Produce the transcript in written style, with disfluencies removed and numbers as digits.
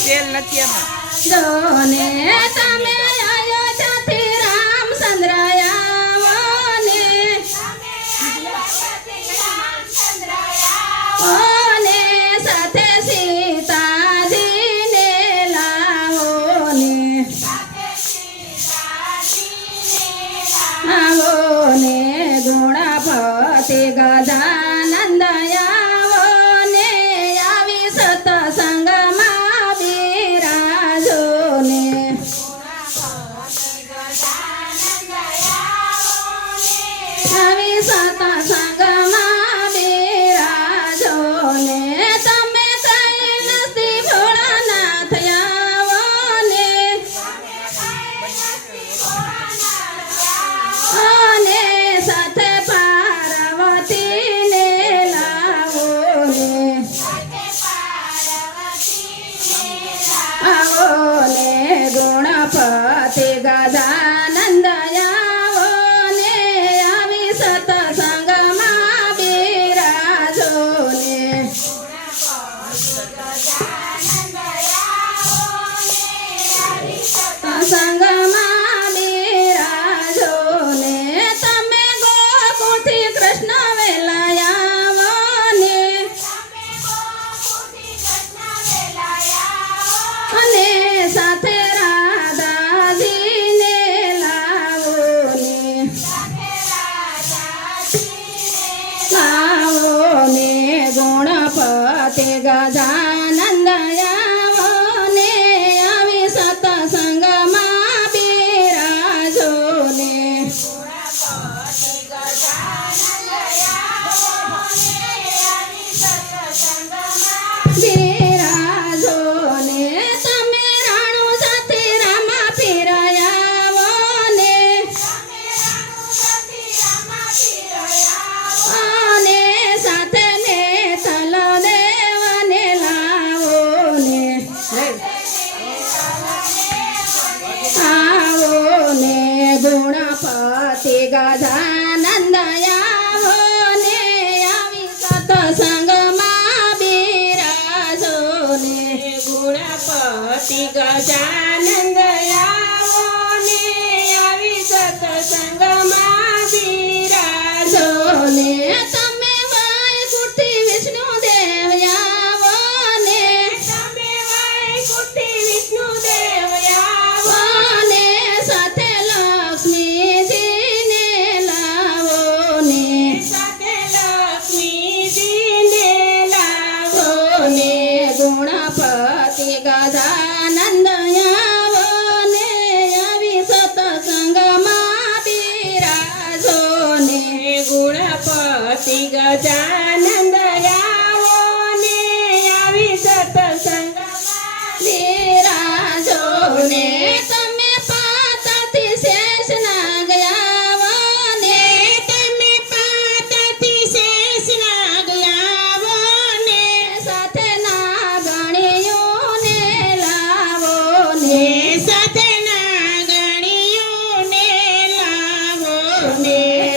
તેલ નથી એમાં જોને તમે અયોધ્યાથી રામચંદ્ર આવોને ઓને સાથે સીતાજીને લાવોને આવોને ગુણપતિ ગજાનંદ આવોને આવી સતસંગમાં બિરાજોને આવી સતસંગમાં બિરાજોને તમે કઈ નથી ભોળાનાથ આવોને અને સાથે પાર્વતીને લાવોને આવોને ગુણપતિ ગજાનંદ આવોને આવી સતસંગમાં બિરાજોને સત્સંગમાં બિરાજોને તમે ગોકુળથી કૃષ્ણ વેલા આવોને અને સાથે રાધાજીને લાવોને લાવોને ગુણપતિ ગજાનંદ આવોને આવી સત્સંગમાં બિરાજોને બિરાજોને તમે રાણુ સાથે રામા ફિરાયાવોને અને સાથે નેતલ દેવને લાવોને આવોને ગુણપતિ ગજાનંદ આવોને આવી સત્સંગમાં બિરાજોને ગુણપતિ ગજાનંદ આવોને આવી સત્સંગમાં જોને તમે વૈકુંઠી વિષ્ણુદેવ આવોને આવોને સાથે લક્ષ્મીજીને લાવોને આવોને ગુણપતિ ગજાનંદ આવોને આવી સત્સંગમાં બિરાજોને ગુણપતિ ગજાનંદ